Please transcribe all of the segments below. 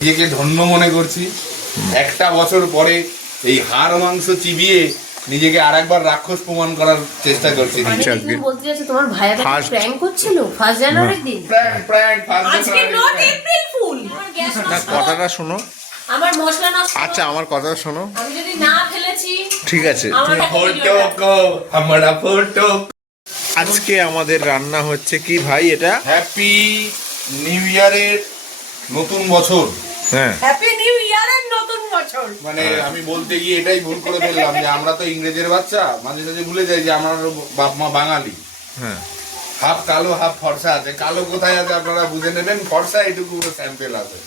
নিজেকে ধন্য মনে করছি। একটা বছর পরে এই হাড় মাংস চিবিয়ে নিজেকে আরেকবার রাক্ষস প্রমাণ করার চেষ্টা করছি। তুমি বলতে যাচ্ছ তোমার ভাইয়া প্র্যাঙ্ক করছিল ফার্স্ট জানুয়ারির দিন। প্র্যাঙ্ক আজকে নট এপ্রিল ফুল। না কথাটা শোনো। আমার মশলা নষ্ট। আচ্ছা আমার কথাটা শোনো। আমি যদি না ফেলেছি ঠিক আছে। আজকে আমাদের রান্না হচ্ছে কি ভাই? এটা হ্যাপি নিউ ইয়ারের নতুন বছর। হ্যাঁ হ্যাপি নিউ ইয়ারের নতুন বছর। মানে আমি বলতে গিয়ে এটাই ভুল করে ফেললাম যে আমরা তো ইংরেজের বাচ্চা, মাঝে মাঝে ভুলে যাই যে আমার বাপ মা বাঙালি। হ্যাঁ হাফ কালো হাফ ফর্সা আছে। কালো কোথায় আছে আপনারা বুঝে নেবেন, ফর্সা এটুকু স্যাম্পেল আছে।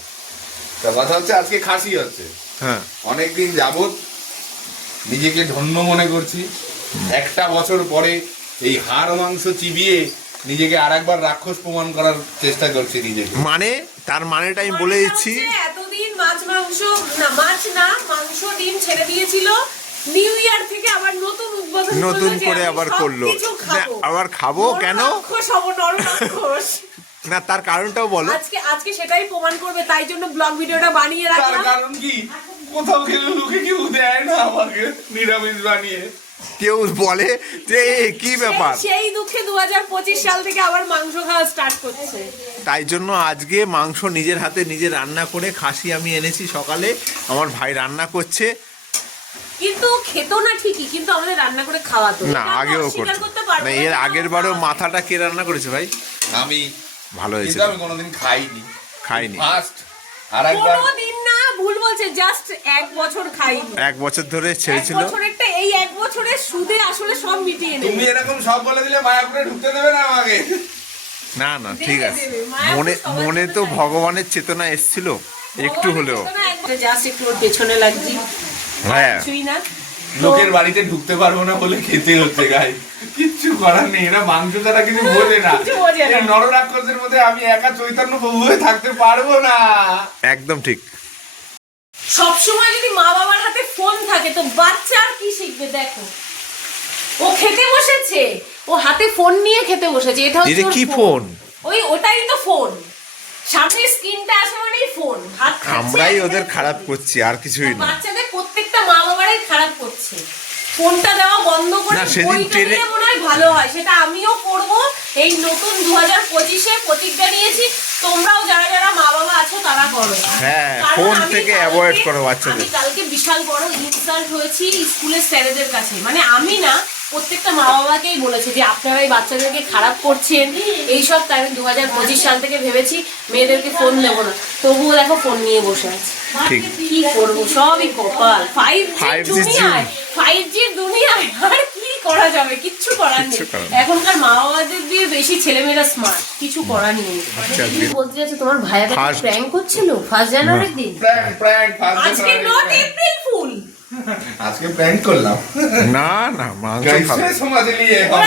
তা কথা হচ্ছে আজকে খাসি হচ্ছে। হ্যাঁ অনেকদিন যাবত নিজেকে ধন্য মনে করছি। একটা বছর পরে এই হাড় মাংস চিবিয়ে নিজেকে আরেকবার রাক্ষস প্রমাণ করার চেষ্টা করছি নিজেকে। মানে তার মানেটা আমি বলে দিচ্ছি। এতদিন মাছ মাংস না, মাছ না মাংস ডিম ছেড়ে দিয়েছিল। নিউ ইয়ার থেকে আবার নতুন উদ্বোধন নতুন করে আবার করলো। আবার খাবো কেন? না তার কারণটাও বলো। আজকে সেটাই প্রমাণ করবে, তাই জন্য ব্লগ ভিডিওটা বানিয়ে রাখলাম। তার কারণ কি? কোথাও গেলে লোকে কেউ দেয় না আমাকে নিরামিষ বানিয়ে। কেউ বলে যে কি ব্যাপার, সেই দুঃখে 2025 সাল থেকে আবার মাংস খাওয়া স্টার্ট করছে। তাই জন্য আজকে মাংস নিজের হাতে নিজে রান্না করে খাসি আমি এনেছি সকালে। আমার ভাই রান্না করছে, কিন্তু খেত না ঠিকই, কিন্তু আমাদের রান্না করে খাওয়াতো না আগেও করছে না। এর আগের বারও মাথাটা কে রান্না করেছে ভাই? আমি। ভালো হয়েছে। আমি কোনোদিন খাইনি। ফার্স্ট আরেকবার কোনোদিন না, ভুল বলছে, জাস্ট এক বছর খাইনি। এক বছর ধরে ছেড়েছিল। এক বছরেরটা এই এক বছরের সুদে আসলে সব মিটিয়ে নেবে। তুমি এরকম সব বলে দিলে মায়াপুরে ঢুকতে দেবে না আমাকে। না না ঠিক আছে, মনে তো ভগবানের চেতনা এসেছিল একটু হলেও। জাস্ট একটু ওর পেছনে লাগছি। হ্যাঁ লোকের বাড়িতে ঢুকতে পারবো না বলে খেতে হচ্ছে গাই, কিচ্ছু করার নেই। এরা মাংস ছাড়া কিছু বোঝে না। নররাক্ষসের মধ্যে আমি একা চৈতন্য প্রভু হয়ে থাকতে পারবো না। একদম ঠিক। সবসময় যদি মা বাবার হাতে ফোন থাকে তো বাচ্চা আর কি শিখবে? দেখো ও খেতে বসেছে, ও হাতে ফোন নিয়ে খেতে বসেছে। এটা হচ্ছে কি ফোন? ওটাই তো ফোন। সামনে স্ক্রিনটা আসে মানেই ফোন। হাত আমরাই ওদের খারাপ করছি, আর কিছুই না। বাচ্চাদের প্রত্যেকটা মা বাবারাই খারাপ করছে। ফোনটা দেওয়া বন্ধ করে বইটা দিলে মনে হয় ভালো হয়। সেটা আমিও করব। এই নতুন 2025-এ প্রতিজ্ঞা নিয়েছি, তোমরাও যারা যারা মা বাবা আছো তারা করো। হ্যাঁ ফোন থেকে অ্যাভয়েড করো বাচ্চাদের। আমি কালকে বিশাল বড় ইনসাল্ট হয়েছি স্কুলের স্যারেদের কাছে। মানে আমি না, প্রত্যেকটা মা বাবাকেই বলেছে যে আপনারা এই বাচ্চাদেরকে খারাপ করছেন এইসব। তাই আমি 2025 সাল থেকে ভেবেছি মেয়েদেরকে ফোন দেবো না, তবুও দেখো ফোন নিয়ে বসে আছে। কি করবো, সবই কপাল। 5G দুনিয়ায় আর কি করা যাবে? কিচ্ছু করার নেই। এখনকার মা বাবাদের দিয়ে বেশি ছেলেমেয়েরা স্মার্ট, কিছু করার নেই। তুমি বলতে যাচ্ছ তোমার ভাইয়া প্র্যাঙ্ক করছিল ফার্স্ট জানুয়ারির দিন। আজকে নট এপ্রিল ফুল। আজকে প্র্যাঙ্ক করলাম। না না মাংস খাবো।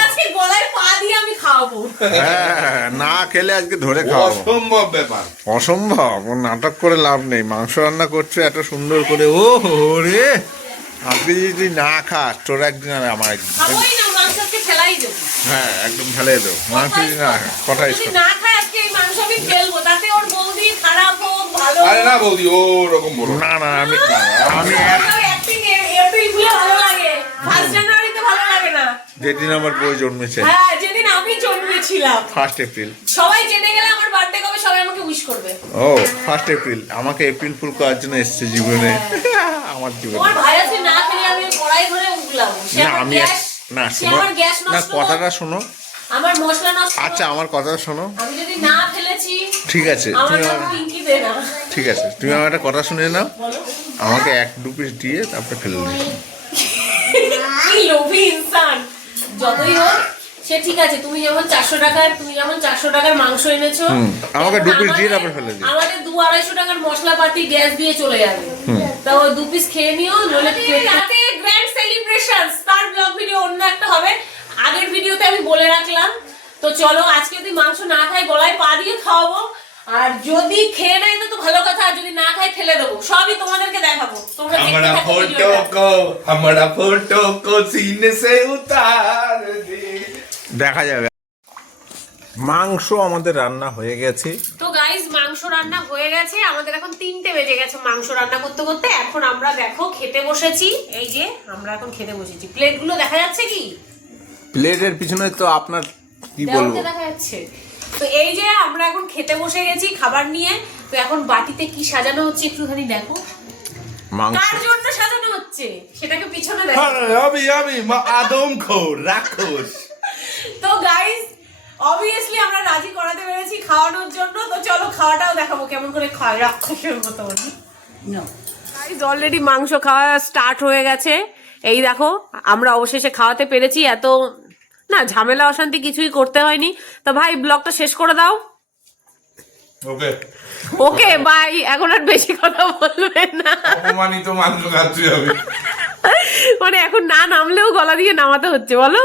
আজকে গলায় পা দিয়ে আমি খাওয়াবো। হ্যাঁ না খেলে আজকে ধরে খাওয়াবো। অসম্ভব ব্যাপার। অসম্ভব। নাটক করে লাভ নেই। মাংস রান্না করছে এত সুন্দর করে। ও রে, আপনি যদি না খাস তোর একদিন আর আমার একদিন। খাবোই না, মাংস আজকে ফেলাই দেবো। হ্যাঁ একদম ফেলাই দেবো মাংস যদি না খায়। কথাই যদি না খায় আজকে এই মাংস আমি ফেলবো, তাতে ওর বৌদি খারাপ হোক ভালো। আরে না বৌদি, ও রকম বলো না। না আমি অ্যাক্টিং এপ্রিল ফুলে ভালো লাগে, ফার্স্ট জানুয়ারিতে ভালো লাগে না। যেদিন আমার বই জন্মেছে। হ্যাঁ যেদিন আমি জন্মেছিলাম। 1 এপ্রিল। সবাই জেনে গেলে আমার বার্থডে কবে, সবাই আমাকে উইশ করবে। ও 1 এপ্রিল আমাকে এপ্রিল ফুল করার জন্য এসেছে জীবনে। আমার জীবনে তোমার ভাই আছে না খেলে আমি কড়াই ধরে উগলাম। না আমি না কথাটা শোনো। আমার মশলা নষ্ট। আচ্ছা আমার কথাটা শোনো। আমি যদি না ফেলেছি ঠিক আছে, আমার নাম পিঙ্কি দে না। ঠিক আছে তুমি আমার একটা কথা শুনে নাও। আমাকে 1-2 পিস দিয়ে তারপরে ফেলে দিও। কি লোভী ইনসান। যতই হোক সে ঠিক আছে। তুমি যেমন 400 টাকার মাংস এনেছো, আমাকে 2 পিস দিয়ে তারপরে ফেলে দিও। আমাদের 200-250 টাকার মশলাপাতি গ্যাস দিয়ে চলে যাবে। তাও 2 পিস খেয়ে নিও, নলে রাতে গ্র্যান্ড সেলিব্রেশন। তার ব্লগ ভিডিও অন্য একটা হবে, আগের ভিডিওতে আমি বলে রাখলাম। তো চলো আজকে যদি মাংস না খাই গলায় পা দিয়ে খাওয়াবো, আর যদি খেয়ে নেয় তো ভালো কথা, আর যদি না খাই ফেলে দেবো। সবই তোমাদেরকে দেখাবো। তোমরা हमारा फोटो को सीने से उतार दे। দেখা যাবে। মাংস আমাদের রান্না হয়ে গেছে। তো গাইস মাংস রান্না হয়ে গেছে, আমাদের এখন 3টে বেজে গেছে মাংস রান্না করতে করতে। এখন আমরা দেখো খেতে বসেছি, এই যে আমরা এখন খেতে বসেছি। প্লেটগুলো দেখা যাচ্ছে কি? প্লেটের পিছনে তো আপনার কি বলবো, দেওয়ালটা দেখা যাচ্ছে। তো এই যে আমরা এখন খেতে বসে গেছি খাবার নিয়ে। তো এখন বাটিতে কি সাজানো হচ্ছে একটুখানি দেখো। মাংস কার জন্য সাজানো হচ্ছে সেটাকে পিছনে দেখো। আমি আদমখোর রাক্ষস। তো গাইস অবভিয়াসলি আমরা রাজি করাতে পেরেছি খাওয়ানোর জন্য। তো চলো খাওয়াটাও দেখাবো কেমন করে খায় রাক্ষসের মতো। গাইস অলরেডি মাংস খাওয়া স্টার্ট হয়ে গেছে। এই দেখো আমরা অবশেষে খাওয়াতে পেরেছি। এত না ঝামেলা অশান্তি কিছুই করতে হয়নি। তো ভাই ব্লগটা শেষ করে দাও। ওকে ওকে বাই, এখন আর বেশি কথা বলবে না। অপমানিত মাংস খাচ্ছি আমি। মানে এখন না নামলেও গলা দিয়ে নামাতে হচ্ছে বলো।